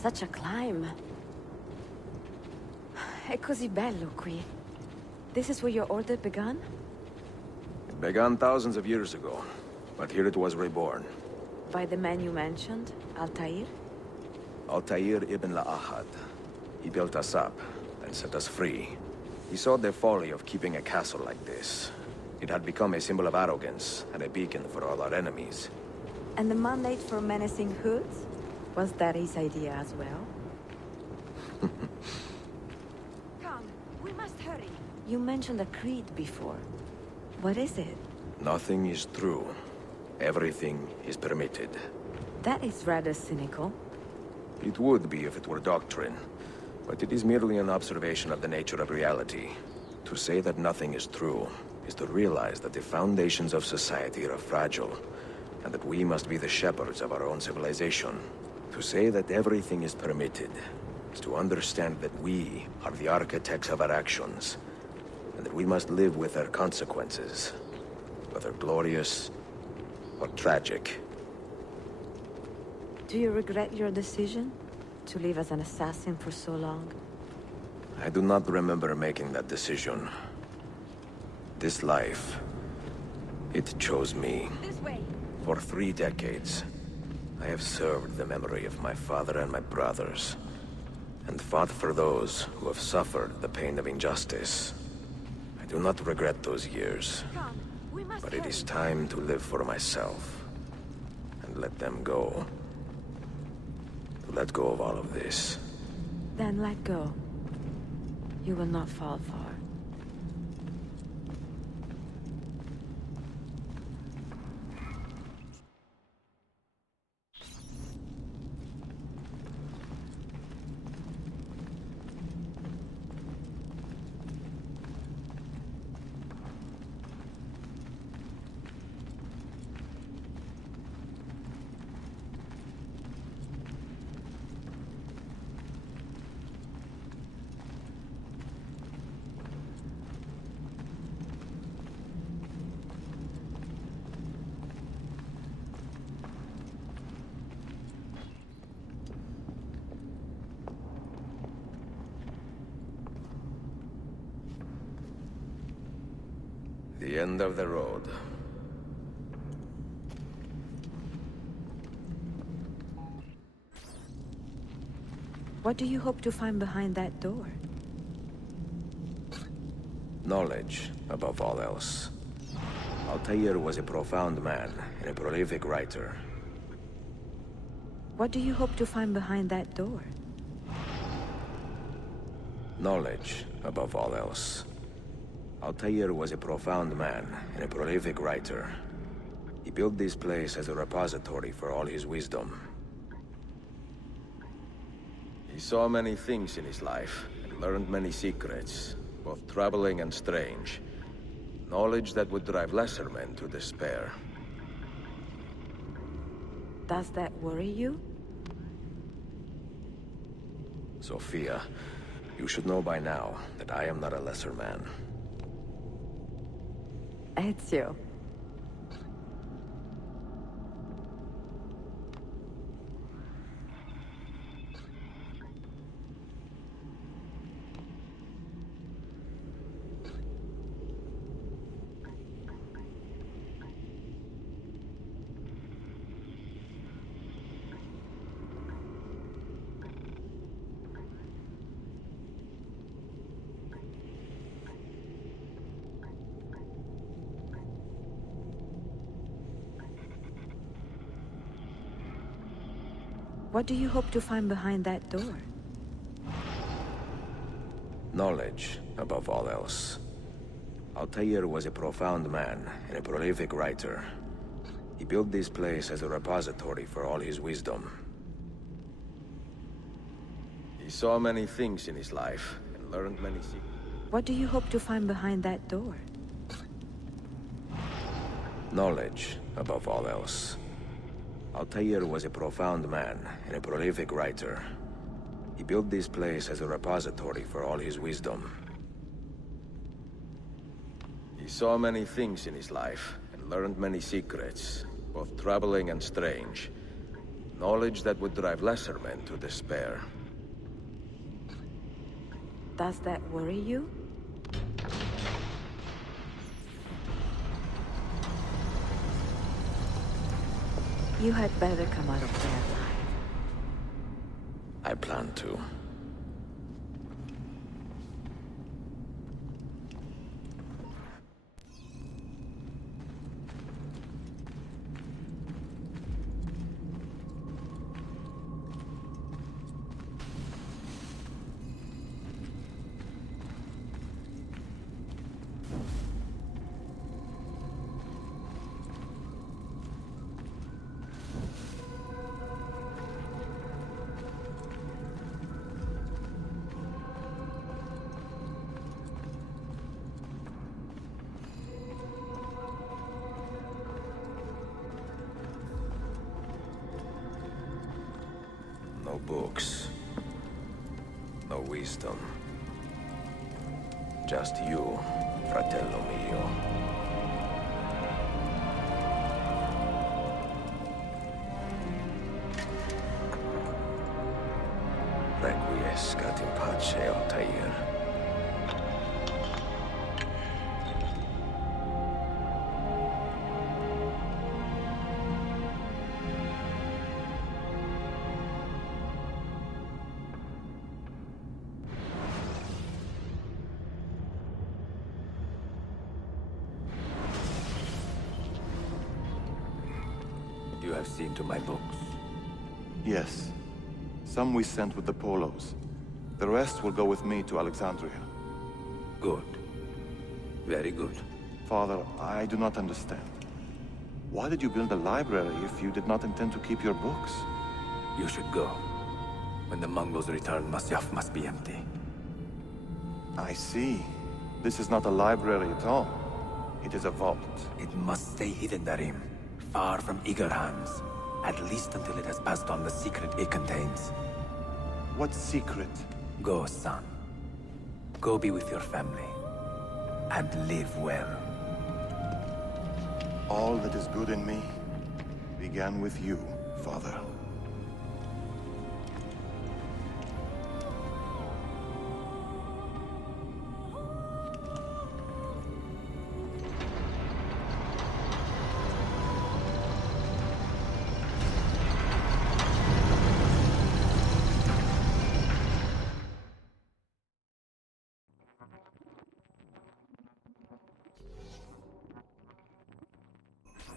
Such a climb. È così bello qui. This is where your order began? It began thousands of years ago, but here it was reborn. By the man you mentioned, Altair? Altair ibn La'ahad. He built us up and set us free. He saw the folly of keeping a castle like this. It had become a symbol of arrogance and a beacon for all our enemies. And the mandate for menacing hoods? Was that his idea as well? Come, we must hurry. You mentioned a creed before. What is it? Nothing is true. Everything is permitted. That is rather cynical. It would be if it were doctrine, but it is merely an observation of the nature of reality. To say that nothing is true is to realize that the foundations of society are fragile, and that we must be the shepherds of our own civilization. To say that everything is permitted is to understand that we are the architects of our actions, and that we must live with their consequences, whether glorious or tragic. Do you regret your decision? To live as an assassin for so long? I do not remember making that decision. This life, it chose me. This way! For 3 decades, I have served the memory of my father and my brothers, and fought for those who have suffered the pain of injustice. I do not regret those years, Come, we must but it hurry. is time to live for myself, and let them go. To let go of all of this. Then let go. You will not fall far. The end of the road. What do you hope to find behind that door? Knowledge, above all else. Altair was a profound man and a prolific writer. What do you hope to find behind that door? Knowledge, above all else. Altair was a profound man and a prolific writer. He built this place as a repository for all his wisdom. He saw many things in his life, and learned many secrets, both troubling and strange. Knowledge that would drive lesser men to despair. Does that worry you? Sophia, you should know by now that I am not a lesser man. Ezio. What do you hope to find behind that door? Knowledge, above all else. Altair was a profound man and a prolific writer. He built this place as a repository for all his wisdom. He saw many things in his life and learned many secrets. What do you hope to find behind that door? Knowledge, above all else. Altair was a profound man and a prolific writer. He built this place as a repository for all his wisdom. He saw many things in his life and learned many secrets, both troubling and strange. Knowledge that would drive lesser men to despair. Does that worry you? You had better come out of there alive. I plan to. No books. No wisdom. Just you, fratello mio. Requiescat in pace, Altair. You have seen to my books. Yes. Some we sent with the Polos. The rest will go with me to Alexandria. Good. Very good. Father, I do not understand. Why did you build a library if you did not intend to keep your books? You should go. When the Mongols return, Masyaf must be empty. I see. This is not a library at all. It is a vault. It must stay hidden, Darim. Far from eager hands. At least until it has passed on the secret it contains. What secret? Go, son. Go be with your family. And live well. All that is good in me began with you, Father.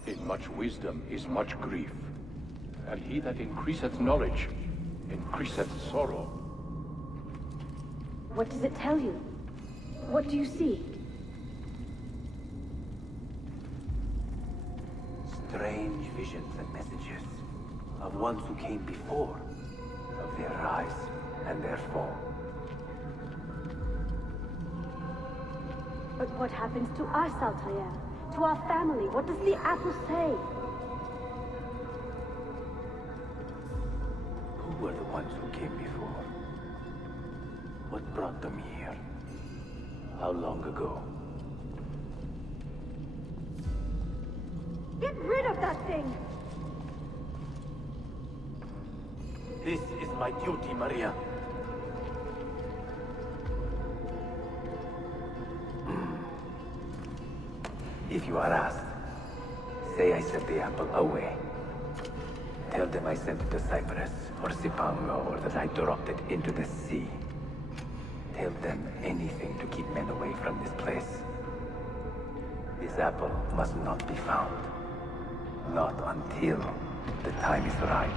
In much wisdom is much grief, and he that increaseth knowledge increaseth sorrow. What does it tell you? What do you see? Strange visions and messages of ones who came before, of their rise and their fall. But what happens to us, Altair? To our family? What does the apple say? Who were the ones who came before? What brought them here? How long ago? Get rid of that thing! This is my duty, Maria. If you are asked, say I sent the apple away. Tell them I sent it to Cyprus, or Cipango, or that I dropped it into the sea. Tell them anything to keep men away from this place. This apple must not be found. Not until the time is right.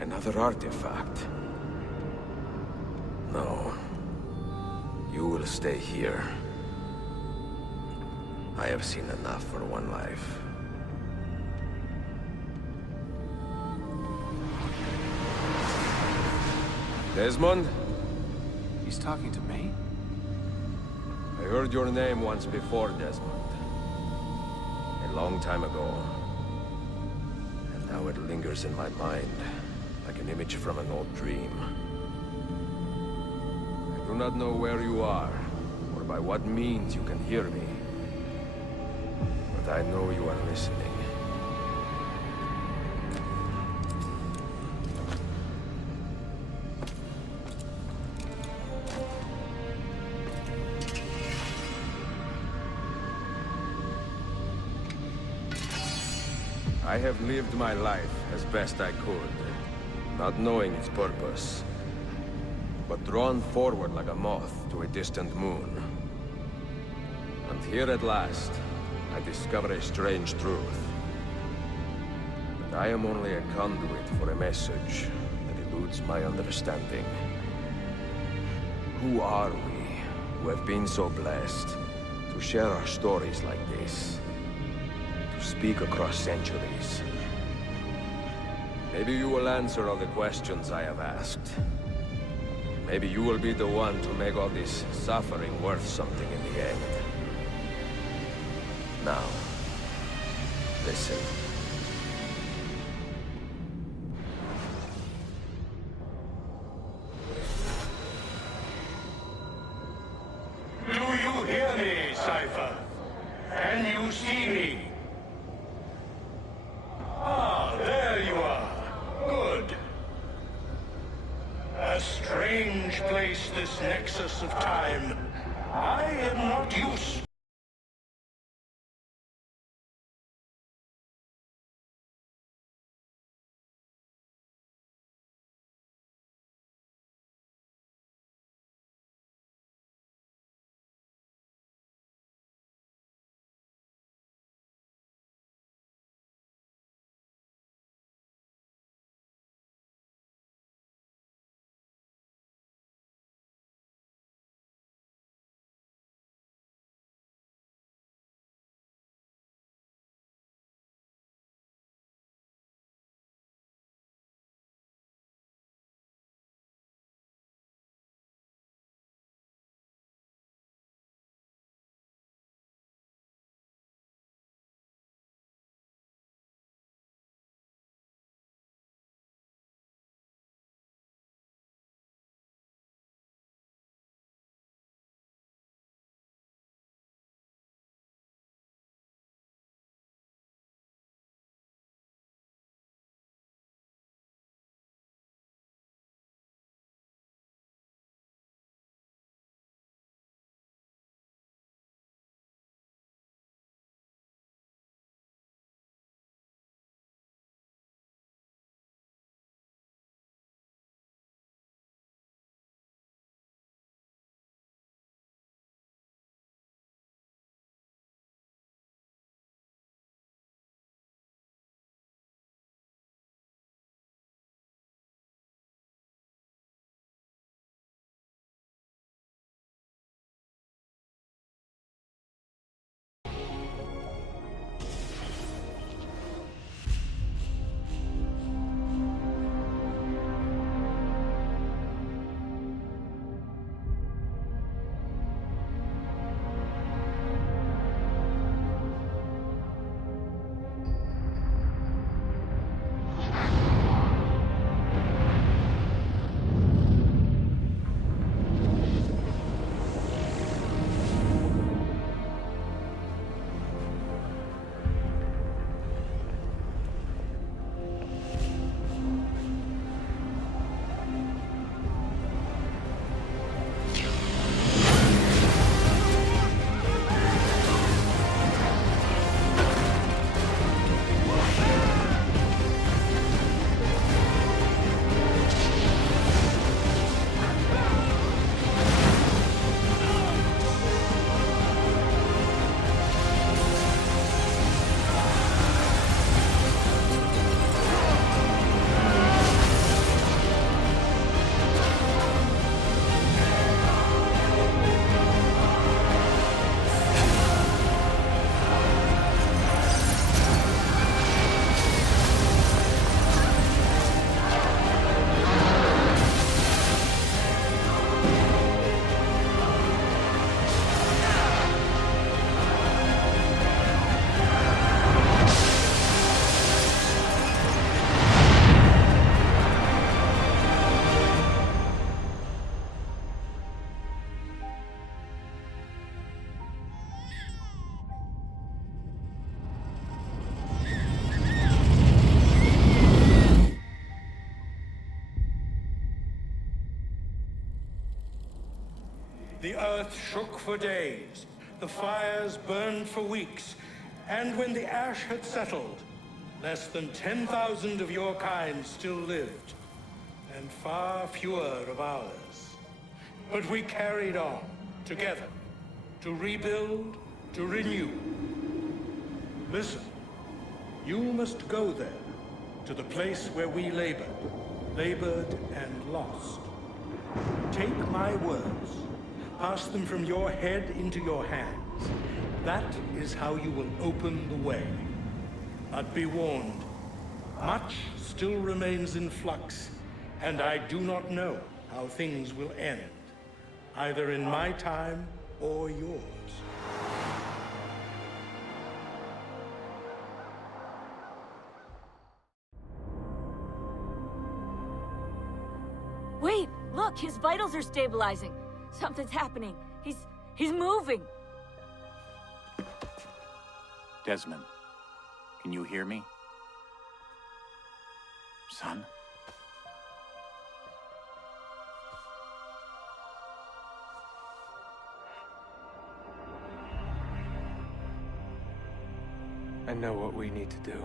Another artifact. No. You will stay here. I have seen enough for one life. Desmond? He's talking to me? I heard your name once before, Desmond. A long time ago. And now it lingers in my mind, like an image from an old dream. I do not know where you are, or by what means you can hear me. But I know you are listening. I have lived my life as best I could, not knowing its purpose, but drawn forward like a moth to a distant moon. And here at last, I discover a strange truth. That I am only a conduit for a message that eludes my understanding. Who are we, who have been so blessed, to share our stories like this? To speak across centuries. Maybe you will answer all the questions I have asked. Maybe you will be the one to make all this suffering worth something in the end. Now, listen. Do you hear me, Cypher? Can you see me? Ah, there you are. Good. A strange place, this nexus of time. I am not used earth shook for days, the fires burned for weeks, and when the ash had settled, less than 10,000 of your kind still lived, and far fewer of ours. But we carried on, together, to rebuild, to renew. Listen, you must go there, to the place where we labored and lost. Take my words, pass them from your head into your hands. That is how you will open the way. But be warned, much still remains in flux, and I do not know how things will end, either in my time or yours. Wait, look, his vitals are stabilizing. Something's happening. He's moving. Desmond, can you hear me? Son? I know what we need to do.